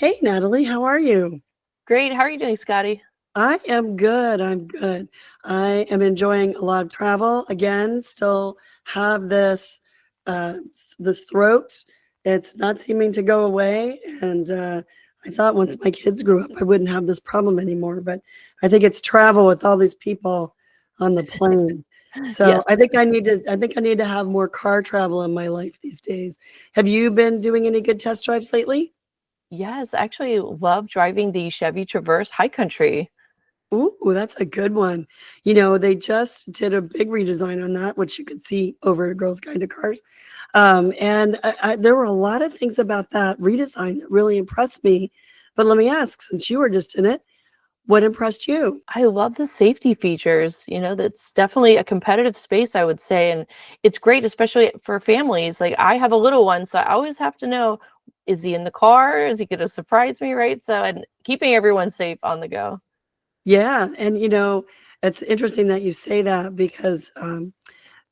Hey, Natalie, how are you? Great. How are you doing, Scotty? I am good. I'm good. I am enjoying a lot of travel. Again, still have this throat. It's not seeming to go away. And I thought once my kids grew up, I wouldn't have this problem anymore. But I think it's travel with all these people on the plane. So Yes. I think I need to have more car travel in my life these days. Have you been doing any good test drives lately? Yes, actually love driving the Chevy Traverse High Country. Ooh, that's a good one. They just did a big redesign on that, which you could see over at Girls Guide to Cars. And there were a lot of things about that redesign that really impressed me. But let me ask, since you were just in it, what impressed you? I love the safety features. That's definitely a competitive space, I would say. And it's great, especially for families. Like I have a little one, so I always have to know, is he in the car? Is he going to surprise me? Right. So, and keeping everyone safe on the go. Yeah, and it's interesting that you say that because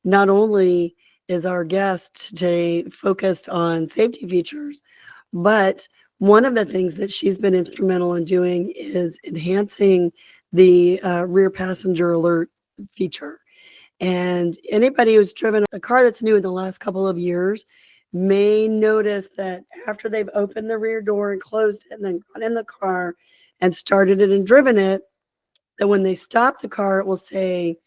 not only is our guest today focused on safety features, but one of the things that she's been instrumental in doing is enhancing the rear passenger alert feature. And anybody who's driven a car that's new in the last couple of years may notice that after they've opened the rear door and closed it and then got in the car and started it and driven it, that when they stop the car, it will say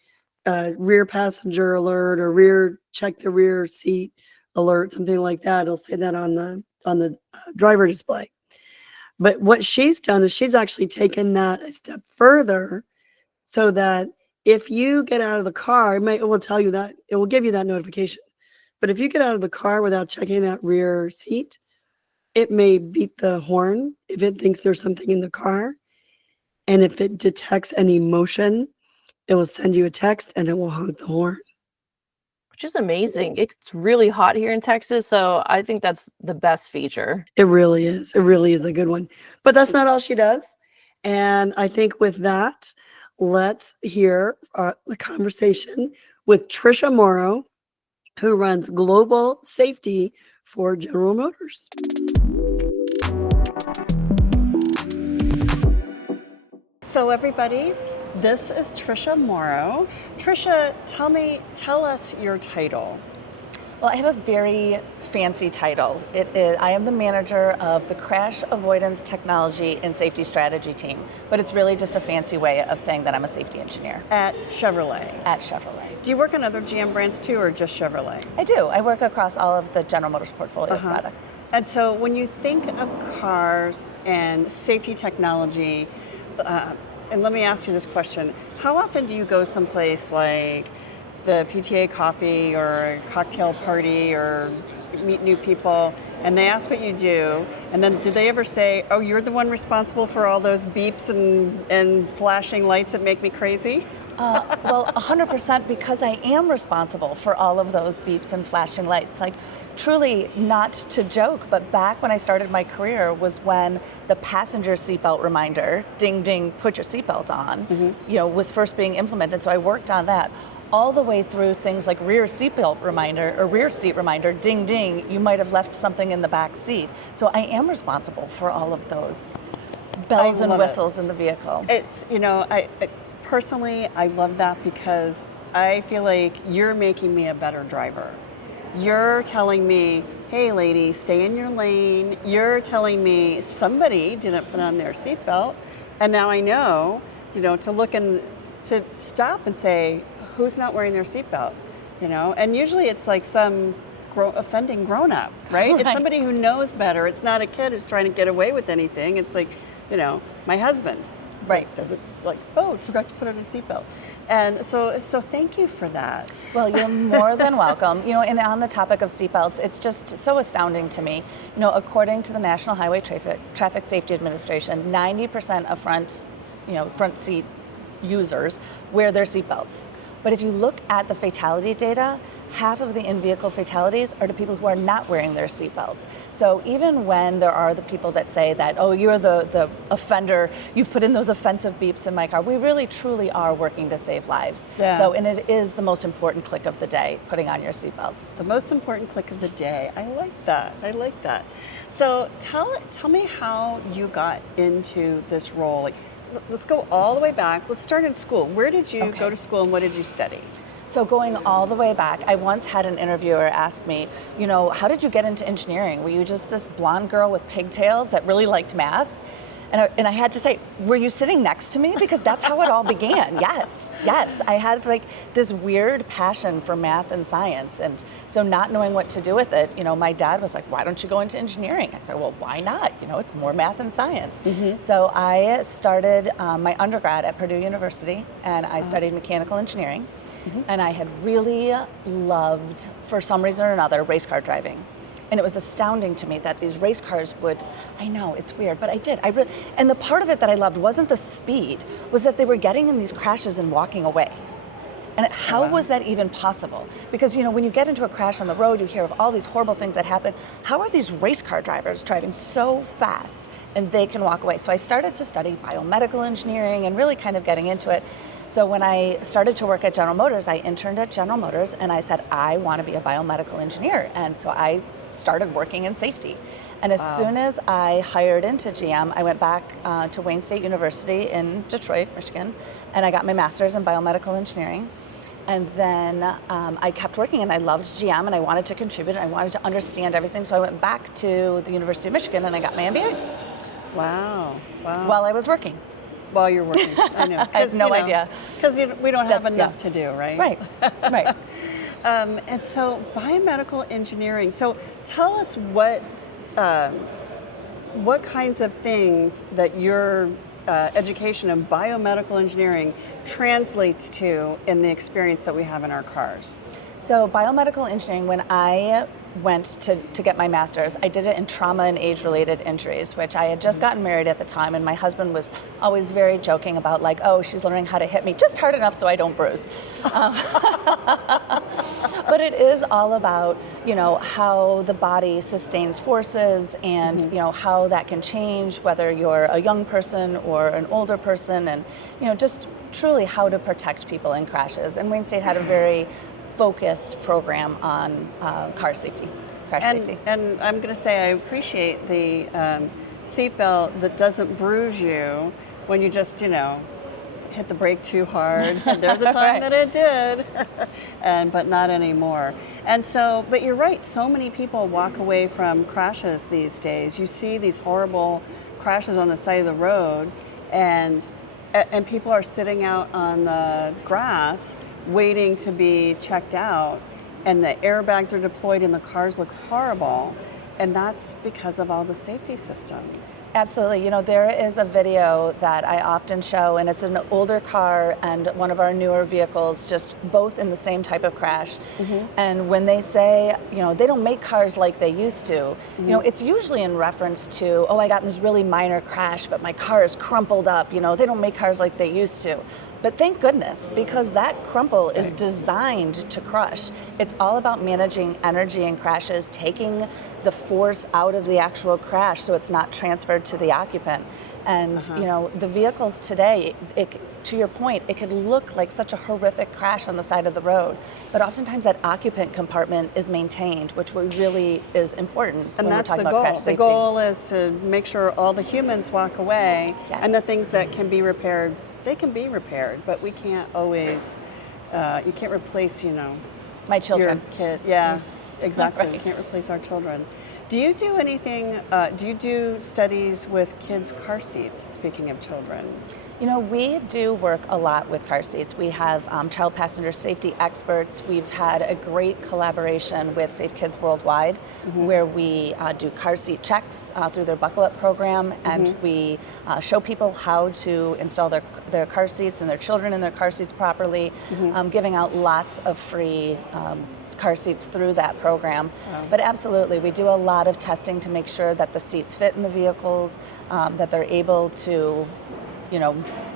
rear passenger alert or rear check the rear seat alert, something like that. It'll say that on the driver display. But what she's done is she's actually taken that a step further so that if you get out of the car, it will tell you that it will give you that notification. But if you get out of the car without checking that rear seat, it may beep the horn if it thinks there's something in the car. And if it detects any motion, it will send you a text and it will honk the horn. Which is amazing. It's really hot here in Texas, so I think that's the best feature. It really is. It really is a good one. But that's not all she does. And I think with that, let's hear the conversation with Tricia Morrow, who runs global safety for General Motors. So everybody, this is Tricia Morrow. Tricia, tell us your title. Well, I have a very fancy title. I am the manager of the Crash Avoidance Technology and Safety Strategy team, but it's really just a fancy way of saying that I'm a safety engineer. At Chevrolet. At Chevrolet. Do you work on other GM brands too, or just Chevrolet? I do. I work across all of the General Motors portfolio of products. And so when you think of cars and safety technology, and let me ask you this question, how often do you go someplace like the PTA coffee or a cocktail party or meet new people and they ask what you do, and then do they ever say, oh, you're the one responsible for all those beeps and flashing lights that make me crazy? Well, 100%, because I am responsible for all of those beeps and flashing lights. Like, truly, not to joke, but back when I started my career was when the passenger seatbelt reminder, ding ding, put your seatbelt on, was first being implemented. So I worked on that all the way through things like rear seatbelt reminder or rear seat reminder, ding ding, you might have left something in the back seat. So I am responsible for all of those bells and whistles in the vehicle. Personally, I love that because I feel like you're making me a better driver. You're telling me, hey lady, stay in your lane. You're telling me somebody didn't put on their seatbelt. And now I know, to look and to stop and say, who's not wearing their seatbelt? And usually it's like some offending grown-up, right? It's somebody who knows better. It's not a kid who's trying to get away with anything. It's like, my husband. Right. Forgot to put on a seatbelt. And so thank you for that. Well, you're more than welcome. And on the topic of seatbelts, it's just so astounding to me. According to the National Highway Traffic Safety Administration, 90% of front seat users wear their seatbelts. But if you look at the fatality data, half of the in-vehicle fatalities are to people who are not wearing their seatbelts. So even when there are the people that say that, oh, you're the offender, you've put in those offensive beeps in my car, we really truly are working to save lives. Yeah. So, and it is the most important click of the day, putting on your seatbelts. The most important click of the day. I like that. I like that. So tell me how you got into this role. Like, let's go all the way back. Let's start in school. Where did you go to school and what did you study? So going all the way back, I once had an interviewer ask me, you know, how did you get into engineering? Were you just this blonde girl with pigtails that really liked math? And I had to say, were you sitting next to me? Because that's how it all began. Yes. I had like this weird passion for math and science. And so not knowing what to do with it, you know, my dad was like, why don't you go into engineering? I said, well, why not? You know, it's more math and science. So I started my undergrad at Purdue University, and I studied mechanical engineering. And I had really loved, for some reason or another, race car driving. And it was astounding to me that these race cars would, I know, it's weird, but I did. And the part of it that I loved wasn't the speed, was that they were getting in these crashes and walking away. And how was that even possible? Because, you know, when you get into a crash on the road, you hear of all these horrible things that happen. How are these race car drivers driving so fast and they can walk away? So I started to study biomedical engineering and really kind of getting into it. So when I started to work at General Motors, I interned at General Motors and I said, I want to be a biomedical engineer. And so I started working in safety. And as soon as I hired into GM, I went back to Wayne State University in Detroit, Michigan, and I got my master's in biomedical engineering. And then I kept working and I loved GM and I wanted to contribute and I wanted to understand everything. So I went back to the University of Michigan and I got my MBA. Wow. While I was working. While you're working, I know. I have no idea. Because we don't have enough to do, right? Right. And so biomedical engineering. So tell us what kinds of things that your education in biomedical engineering translates to in the experience that we have in our cars. So biomedical engineering, when I went to get my master's, I did it in trauma and age-related injuries, which I had just gotten married at the time, and my husband was always very joking about like, oh, she's learning how to hit me just hard enough so I don't bruise. But it is all about, you know, how the body sustains forces and, you know, how that can change, whether you're a young person or an older person, and, you know, just truly how to protect people in crashes. And Wayne State had a very focused program on car safety, crash safety. And I'm going to say I appreciate the seatbelt that doesn't bruise you when you just, you know, hit the brake too hard. And there's a time that it did, but not anymore. And so, but you're right, so many people walk away from crashes these days. You see these horrible crashes on the side of the road, and people are sitting out on the grass waiting to be checked out, and the airbags are deployed and the cars look horrible, and that's because of all the safety systems. Absolutely. You know, there is a video that I often show, and it's an older car and one of our newer vehicles, just both in the same type of crash. And when they say, you know, they don't make cars like they used to, you know, it's usually in reference to, oh, I got in this really minor crash, but my car is crumpled up. You know, they don't make cars like they used to. But thank goodness, because that crumple is designed to crush. It's all about managing energy in crashes, taking the force out of the actual crash so it's not transferred to the occupant. And you know, the vehicles today, to your point, it could look like such a horrific crash on the side of the road, but oftentimes that occupant compartment is maintained, which really is important And when that's we're talking the about goal. crash safety. The goal is to make sure all the humans walk away, and the things that can be repaired, they can be repaired, but we can't always, you can't replace, you know, My children. your kid. Yeah, exactly. Right. We can't replace our children. Do you do anything, do you do studies with kids' car seats, speaking of children? You know, we do work a lot with car seats. We have child passenger safety experts. We've had a great collaboration with Safe Kids Worldwide, where we do car seat checks through their Buckle Up program, and we show people how to install their car seats and their children in their car seats properly, giving out lots of free car seats through that program. But absolutely, we do a lot of testing to make sure that the seats fit in the vehicles, that they're able to, you know,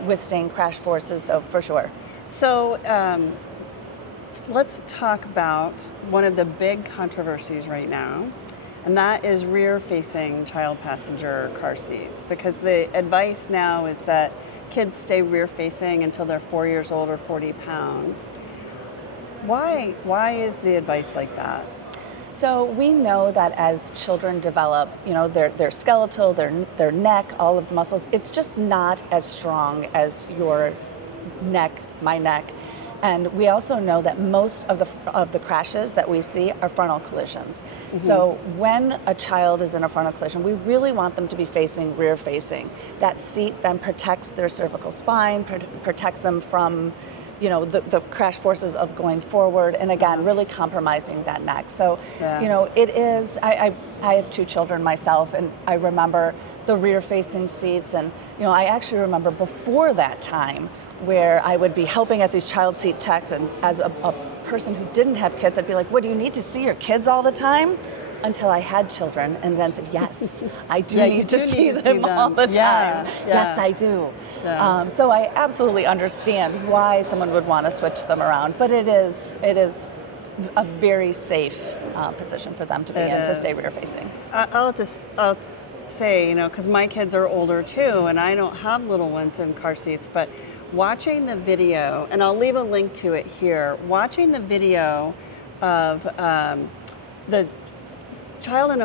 withstand crash forces, so for sure. So let's talk about one of the big controversies right now, and that is rear-facing child passenger car seats, because the advice now is that kids stay rear-facing until they're 4 years old or 40 pounds. Why is the advice like that? So we know that as children develop, their skeletal, their neck, all of the muscles, it's just not as strong as your neck, my neck. And we also know that most of the crashes that we see are frontal collisions. Mm-hmm. So when a child is in a frontal collision, we really want them to be facing rear facing. That seat then protects their cervical spine, protects them from the crash forces of going forward, and again, really compromising that neck. So, it is, I have 2 children myself, and I remember the rear-facing seats, and, I actually remember before that time where I would be helping at these child seat checks, and as a person who didn't have kids, I'd be like, what, do you need to see your kids all the time? Until I had children, and then said, yes, I do need to see them all the time. Yeah. Yes, I do. Yeah. So I absolutely understand why someone would want to switch them around, but it is a very safe position for them to be in, to stay rear facing. I'll say, because my kids are older too, and I don't have little ones in car seats, but watching the video, and I'll leave a link to it here, watching the video of the child and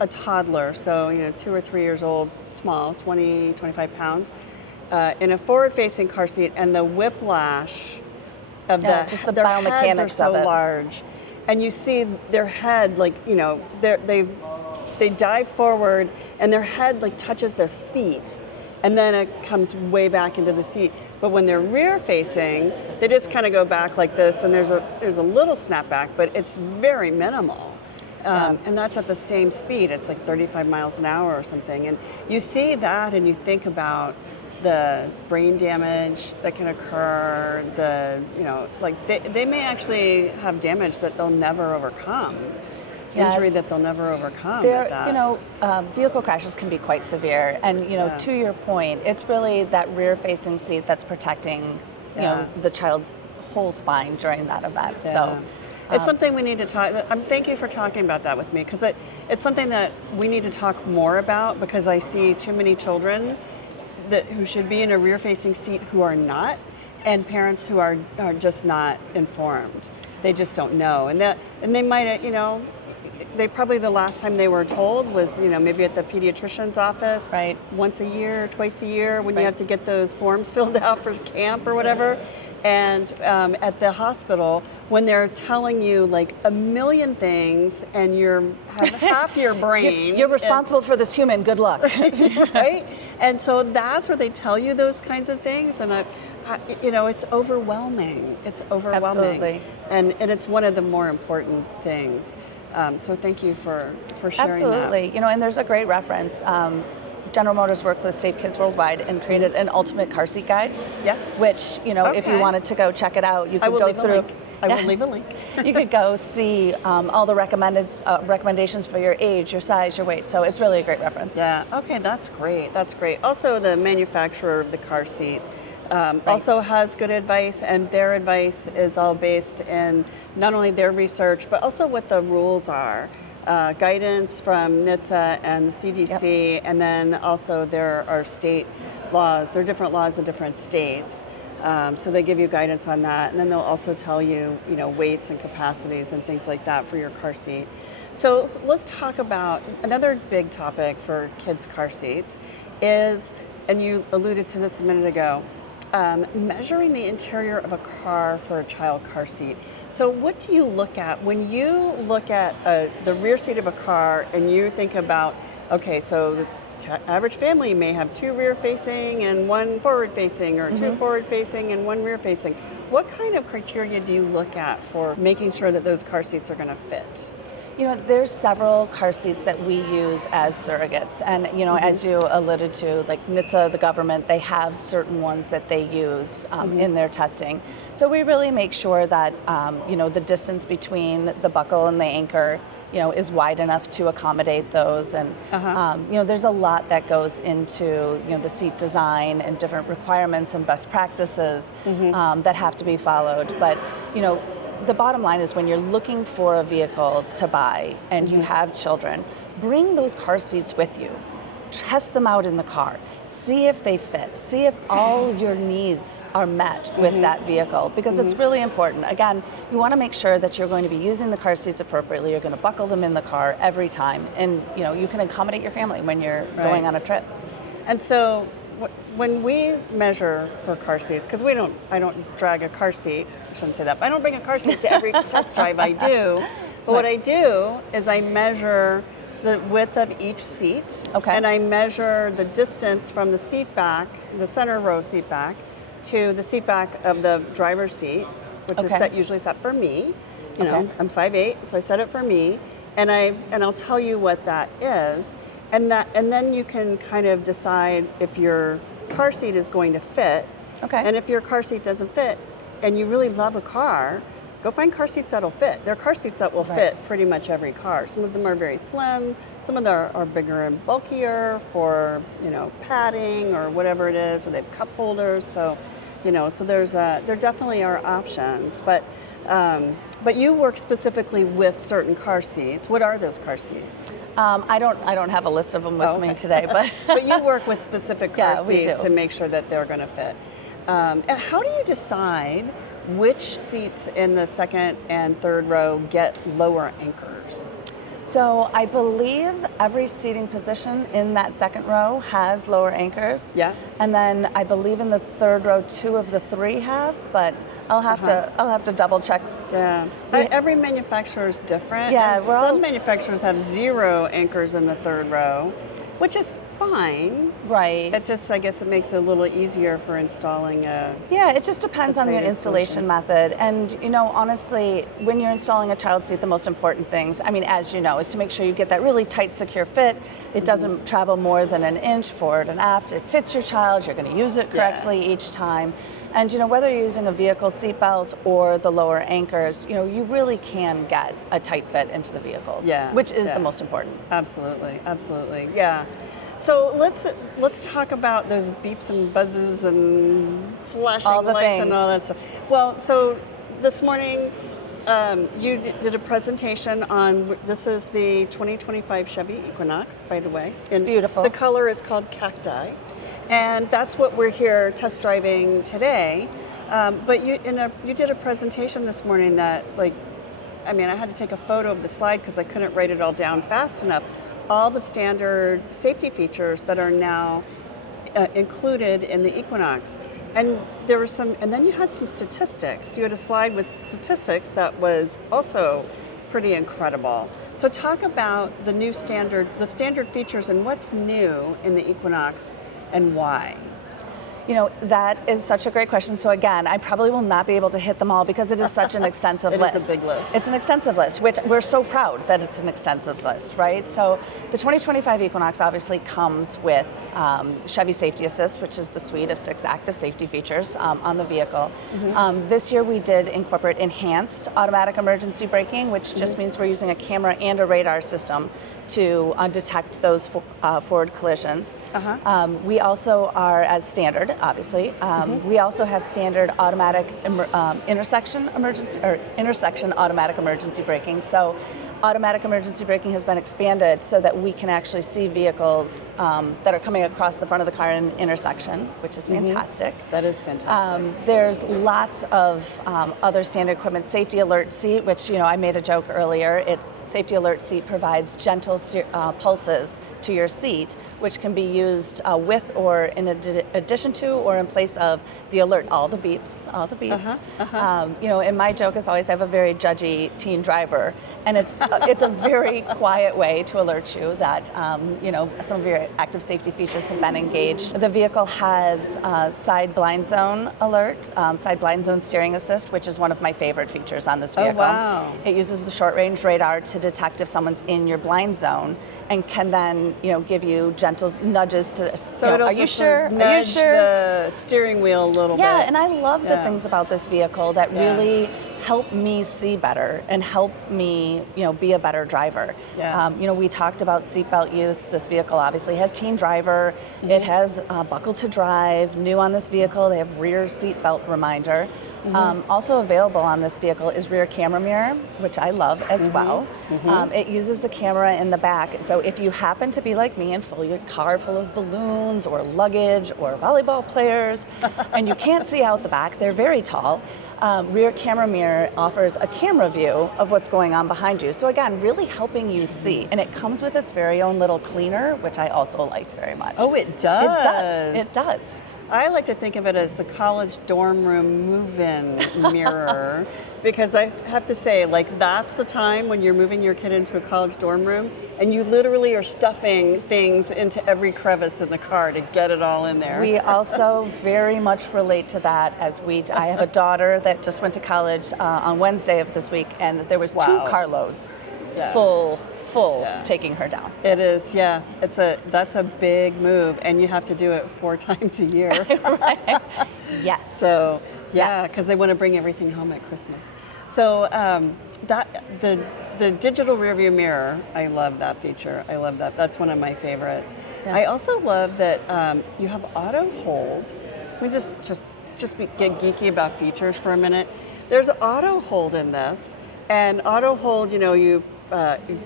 a toddler, so 2 or 3 years old, small, 20, 25 pounds, in a forward-facing car seat, and the whiplash of just the their biomechanics heads are so of it. large, and you see their head they dive forward, and their head touches their feet, and then it comes way back into the seat. But when they're rear-facing, they just kind of go back like this, and there's a little snapback, but it's very minimal. And that's at the same speed. It's like 35 miles an hour or something. And you see that and you think about the brain damage that can occur, they may actually have damage that they'll never overcome. Injury that they'll never overcome. Vehicle crashes can be quite severe. And, to your point, it's really that rear-facing seat that's protecting, the child's whole spine during that event. Yeah. So. It's something we need to talk. Thank you for talking about that with me, because it's something that we need to talk more about, because I see too many children who should be in a rear-facing seat who are not, and parents who are just not informed. They just don't know, and they might they probably the last time they were told was maybe at the pediatrician's office, right, once a year, twice a year, when you have to get those forms filled out for camp or whatever. And at the hospital, when they're telling you a million things, and you have half your brain. You're responsible for this human, good luck. Right? And so that's where they tell you those kinds of things. And, it's overwhelming. It's overwhelming. Absolutely. And it's one of the more important things. So thank you for sharing Absolutely. that. And there's a great reference. General Motors worked with Safe Kids Worldwide and created an ultimate car seat guide. Yeah. Which, if you wanted to go check it out, you could go through. I will leave a link. You could go see all the recommendations for your age, your size, your weight. So it's really a great reference. Yeah. Okay, that's great. That's great. Also, the manufacturer of the car seat also has good advice, and their advice is all based in not only their research, but also what the rules are. Guidance from NHTSA and the CDC, yep. And then also there are state laws. There are different laws in different states, so they give you guidance on that, and then they'll also tell you, weights and capacities and things like that for your car seat. So let's talk about another big topic for kids' car seats is, and you alluded to this a minute ago, measuring the interior of a car for a child car seat. So what do you look at when you look at the rear seat of a car and you think about, okay, so the average family may have 2 rear-facing and 1 forward-facing, or 2 forward-facing and 1 rear-facing. What kind of criteria do you look at for making sure that those car seats are going to fit? There's several car seats that we use as surrogates, and as you alluded to, like NHTSA, the government, they have certain ones that they use in their testing. So we really make sure that the distance between the buckle and the anchor is wide enough to accommodate those. And there's a lot that goes into the seat design and different requirements and best practices that have to be followed. But the bottom line is, when you're looking for a vehicle to buy and you have children, bring those car seats with you. Test them out in the car. See if they fit. See if all your needs are met with that vehicle, because it's really important. Again, you want to make sure that you're going to be using the car seats appropriately. You're going to buckle them in the car every time, and you can accommodate your family when you're going on a trip. And so when we measure for car seats, because I don't drag a car seat, I shouldn't say that, but I don't bring a car seat to every test drive I do. But what I do is I measure the width of each seat, and I measure the distance from the seat back, the center row seat back, to the seat back of the driver's seat, which is usually set for me. I'm 5'8", so I set it for me, and I'll tell you what that is, and then you can kind of decide if your car seat is going to fit. And if your car seat doesn't fit, and you really love a car, go find car seats that'll fit. There are car seats that will fit pretty much every car. Some of them are very slim. Some of them are bigger and bulkier for padding or whatever it is, or they have cup holders. So, so there definitely are options. But you work specifically with certain car seats. What are those car seats? I don't have a list of them with me today, but but you work with specific car seats to make sure that they're going to fit. And how do you decide which seats in the second and third row get lower anchors? So I believe every seating position in that second row has lower anchors. And then I believe in the third row 2 of the 3 have, but I'll have to double check. Every manufacturer is different. Some manufacturers have 0 anchors in the third row, which is fine. It just, I guess it makes it a little easier for installing it just depends on the installation method. And honestly, when you're installing a child seat, the most important things, as you know, is to make sure you get that really tight, secure fit. It doesn't travel more than an inch forward and aft. It fits your child. You're going to use it correctly each time. And whether you're using a vehicle seat belt or the lower anchors, you really can get a tight fit into the vehicles, which is the most important. Absolutely. So let's talk about those beeps and buzzes and flashing lights and all that stuff. Well, so this morning you did a presentation on, this is the 2025 Chevy Equinox, by the way. It's beautiful. The color is called Cacti, and that's what we're here test driving today. But you did a presentation this morning that, I had to take a photo of the slide because I couldn't write it all down fast enough. All the standard safety features that are now included in the Equinox. And there were and then you had some statistics. You had a slide with statistics that was also pretty incredible. So talk about the standard features and what's new in the Equinox and why. That is such a great question. So again, I probably will not be able to hit them all because it is such an extensive list. It's a big list. It's an extensive list, which we're so proud that it's an extensive list, right? So the 2025 Equinox obviously comes with Chevy Safety Assist, which is the suite of 6 active safety features on the vehicle. This year we did incorporate enhanced automatic emergency braking, which just means we're using a camera and a radar system to detect those forward collisions. We also are, as standard, obviously, we also have standard automatic intersection automatic emergency braking. So automatic emergency braking has been expanded so that we can actually see vehicles that are coming across the front of the car in an intersection, which is fantastic. That is fantastic. There's lots of other standard equipment. Safety alert seat, which I made a joke earlier. Safety alert seat provides gentle pulses to your seat, which can be used with or in addition to or in place of the alert, all the beeps. And my joke is always I have a very judgy teen driver, and it's a very quiet way to alert you that some of your active safety features have been engaged. The vehicle has side blind zone alert, side blind zone steering assist, which is one of my favorite features on this vehicle. Oh, wow. It uses the short range radar to detect if someone's in your blind zone, and can then give you gentle nudges to. So it'll are you sure? Nudge are you sure? The steering wheel a little bit. Yeah, and I love the things about this vehicle that really help me see better and help me, be a better driver. Yeah. We talked about seatbelt use. This vehicle obviously has teen driver. It has buckle to drive. New on this vehicle, they have rear seatbelt reminder. Also available on this vehicle is rear camera mirror, which I love as well. It uses the camera in the back. So if you happen to be like me and fill your car full of balloons or luggage or volleyball players, and you can't see out the back, they're very tall. Rear camera mirror offers a camera view of what's going on behind you. So again, really helping you see. And it comes with its very own little cleaner, which I also like very much. Oh, it does? It does. I like to think of it as the college dorm room move-in mirror, because I have to say, like, that's the time when you're moving your kid into a college dorm room and you literally are stuffing things into every crevice in the car to get it all in there. We also very much relate to that, as I have a daughter that just went to college on Wednesday of this week, and there was 2 carloads full taking her down. It is, yeah. That's a big move, and you have to do it 4 times a year. Right. Yes. So yeah, because they want to bring everything home at Christmas. So the digital rearview mirror, I love that feature. I love that. That's one of my favorites. Yeah. I also love that you have auto hold. We get geeky about features for a minute. There's auto hold in this, and auto hold, you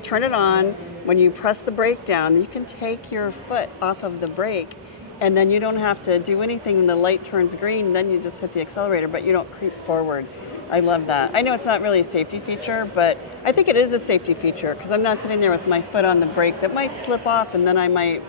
turn it on. When you press the brake down, you can take your foot off of the brake, and then you don't have to do anything when the light turns green. Then you just hit the accelerator, but you don't creep forward. I love that. I know it's not really a safety feature, but I think it is a safety feature, because I'm not sitting there with my foot on the brake that might slip off, and then I might,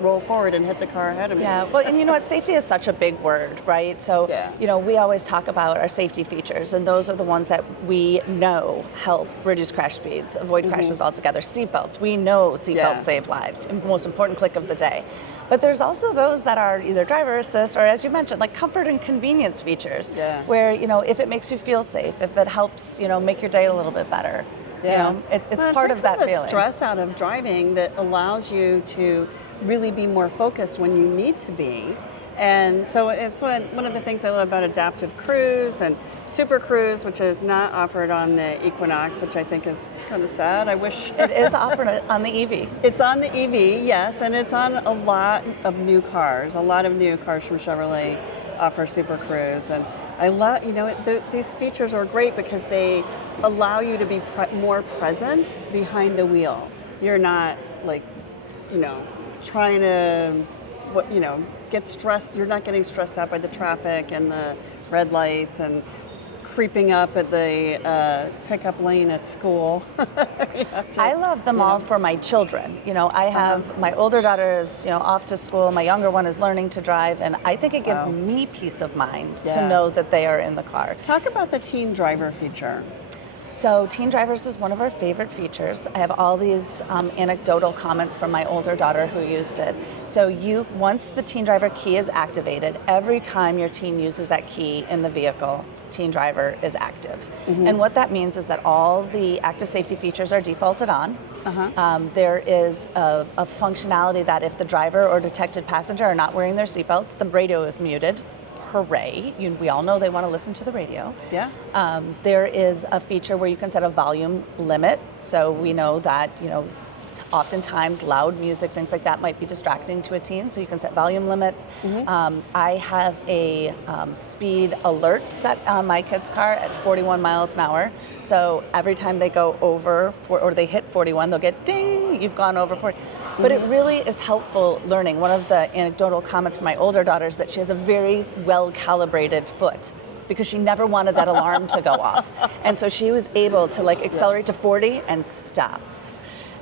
roll forward and hit the car ahead of me. Yeah, well, and you know what, safety is such a big word, right? So, we always talk about our safety features, and those are the ones that we know help reduce crash speeds, avoid crashes altogether. Seatbelts, we know seatbelts save lives, most important click of the day. But there's also those that are either driver assist or, as you mentioned, like comfort and convenience features, where, if it makes you feel safe, if it helps, make your day a little bit better, it's part of that feeling. It takes the stress out of driving that allows you to really be more focused when you need to be. And so it's one of the things I love about Adaptive Cruise and Super Cruise, which is not offered on the Equinox, which I think is kind of sad. I wish it is offered on the EV. It's on the EV, yes, and it's on a lot of new cars. A lot of new cars from Chevrolet offer Super Cruise, and I love, these features are great because they allow you to be more present behind the wheel. You're not trying to, get stressed. You're not getting stressed out by the traffic and the red lights and creeping up at the pickup lane at school. I love them all for my children. I have my older daughter is off to school. My younger one is learning to drive, and I think it gives me peace of mind to know that they are in the car. Talk about the teen driver feature. So Teen Drivers is one of our favorite features. I have all these anecdotal comments from my older daughter who used it. So once the Teen Driver key is activated, every time your teen uses that key in the vehicle, Teen Driver is active. And what that means is that all the active safety features are defaulted on. There is a functionality that if the driver or detected passenger are not wearing their seatbelts, the radio is muted. Hooray. We all know they want to listen to the radio. Yeah. There is a feature where you can set a volume limit. So we know that, oftentimes loud music, things like that might be distracting to a teen, so you can set volume limits. I have a speed alert set on my kid's car at 41 miles an hour. So every time they go over, or they hit 41, they'll get ding, you've gone over 40. But it really is helpful learning. One of the anecdotal comments from my older daughter is that she has a very well-calibrated foot, because she never wanted that alarm to go off. And so she was able to accelerate to 40 and stop.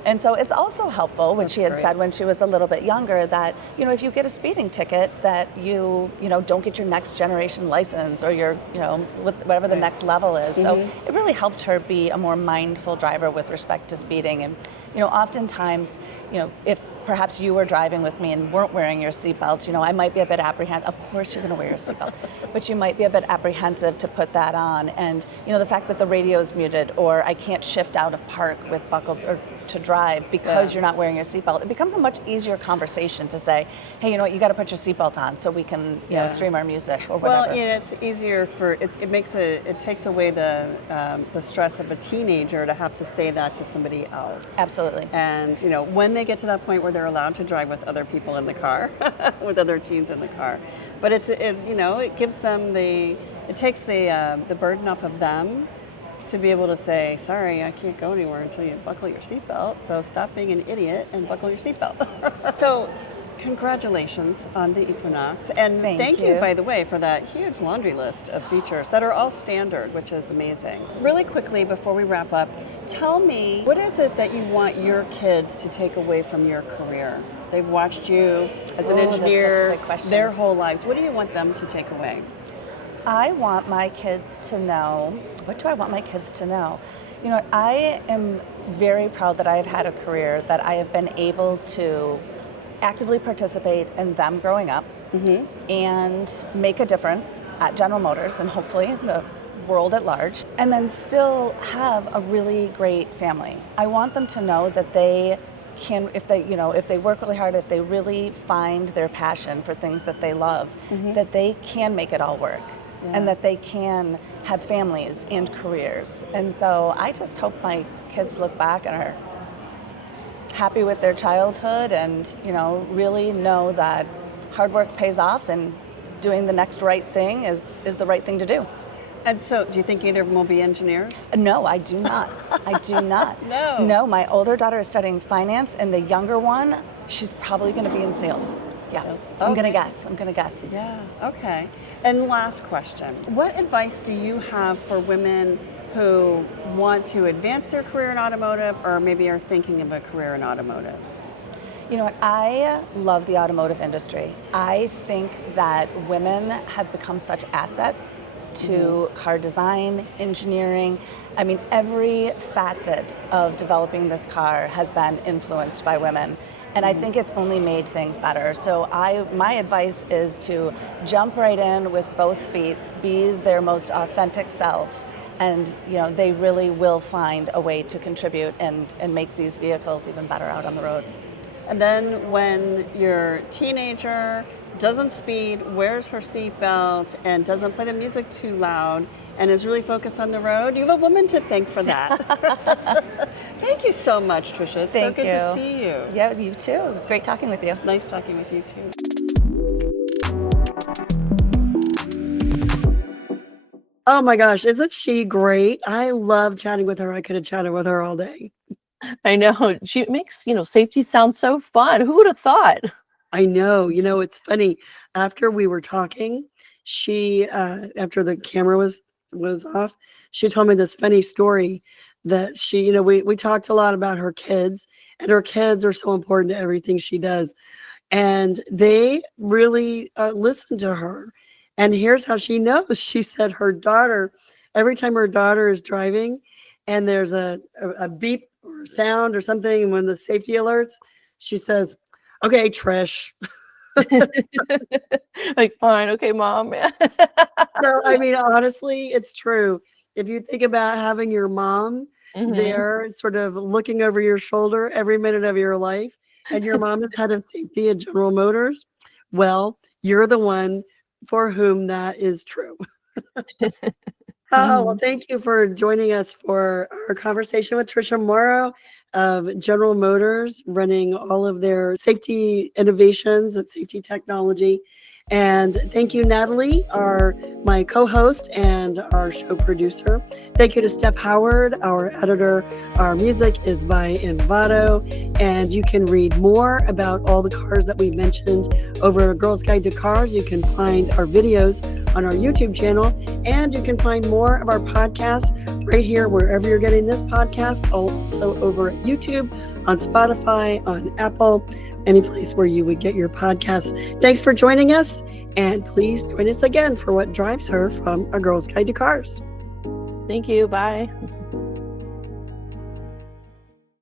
And so it's also helpful, which she had said when she was a little bit younger, that, if you get a speeding ticket, that you don't get your next generation license or your, whatever the next level is. So it really helped her be a more mindful driver with respect to speeding. And, Oftentimes, if perhaps you were driving with me and weren't wearing your seatbelt, I might be a bit apprehensive. Of course you're going to wear your seatbelt, but you might be a bit apprehensive to put that on. And, the fact that the radio is muted, or I can't shift out of park with buckles or to drive because you're not wearing your seatbelt, it becomes a much easier conversation to say, hey, you know what, you got to put your seatbelt on so we can stream our music or whatever. Well, it's easier it takes away the stress of a teenager to have to say that to somebody else. Absolutely. And when they get to that point where they're allowed to drive with other people in the car, with other teens in the car, but it gives them it takes the burden off of them to be able to say, sorry, I can't go anywhere until you buckle your seatbelt, so stop being an idiot and buckle your seatbelt. So congratulations on the Equinox, and thank you, by the way, for that huge laundry list of features that are all standard, which is amazing. Really quickly, before we wrap up, tell me, what is it that you want your kids to take away from your career? They've watched you as an engineer their whole lives. What do you want them to take away? I want my kids to know, what do I want my kids to know? I am very proud that I've had a career that I have been able to actively participate in them growing up and make a difference at General Motors and hopefully the world at large, and then still have a really great family. I want them to know that they can, if they work really hard, if they really find their passion for things that they love, that they can make it all work. And that they can have families and careers. And so I just hope my kids look back and are happy with their childhood and, really know that hard work pays off and doing the next right thing is the right thing to do. And so, do you think either of them will be engineers? No, I do not. I do not. No, my older daughter is studying finance, and the younger one, she's probably going to be in sales. Yeah, I'm going to guess. Yeah, okay. And last question, what advice do you have for women who want to advance their career in automotive or maybe are thinking of a career in automotive? You know what, I love the automotive industry. I think that women have become such assets to car design, engineering. I mean, every facet of developing this car has been influenced by women. And I think it's only made things better. So my advice is to jump right in with both feet, be their most authentic self, and they really will find a way to contribute and make these vehicles even better out on the roads. And then when your teenager doesn't speed, wears her seatbelt, and doesn't play the music too loud, and is really focused on the road, you have a woman to thank for that. Thank you so much, Tricia. It's so good to see you. Yeah, you too. It was great talking with you. Nice talking with you too. Oh my gosh, isn't she great? I love chatting with her. I could have chatted with her all day. I know. She makes, safety sound so fun. Who would have thought? I know. It's funny. After we were talking, she, after the camera was off, she told me this funny story that she, we talked a lot about her kids, and her kids are so important to everything she does. And they really listen to her. And here's how she knows. She said her daughter, every time her daughter is driving and there's a beep or sound or something, when the safety alerts, she says, okay, Trish. Like, fine, okay, Mom. So, I mean, honestly, it's true. If you think about having your mom there sort of looking over your shoulder every minute of your life, and your mom is head of safety at General Motors, well, you're the one for whom that is true. Oh, well, thank you for joining us for our conversation with Tricia Morrow of General Motors, running all of their safety innovations and safety technology. And thank you, Natalie, my co-host and our show producer. Thank you to Steph Howard, our editor. Our music is by Envato. And you can read more about all the cars that we mentioned over at Girls Guide to Cars. You can find our videos on our YouTube channel, and you can find more of our podcasts right here wherever you're getting this podcast, also over at YouTube, on Spotify, on Apple, any place where you would get your podcasts. Thanks for joining us, and please join us again for What Drives Her from A Girl's Guide to Cars. Thank you. Bye.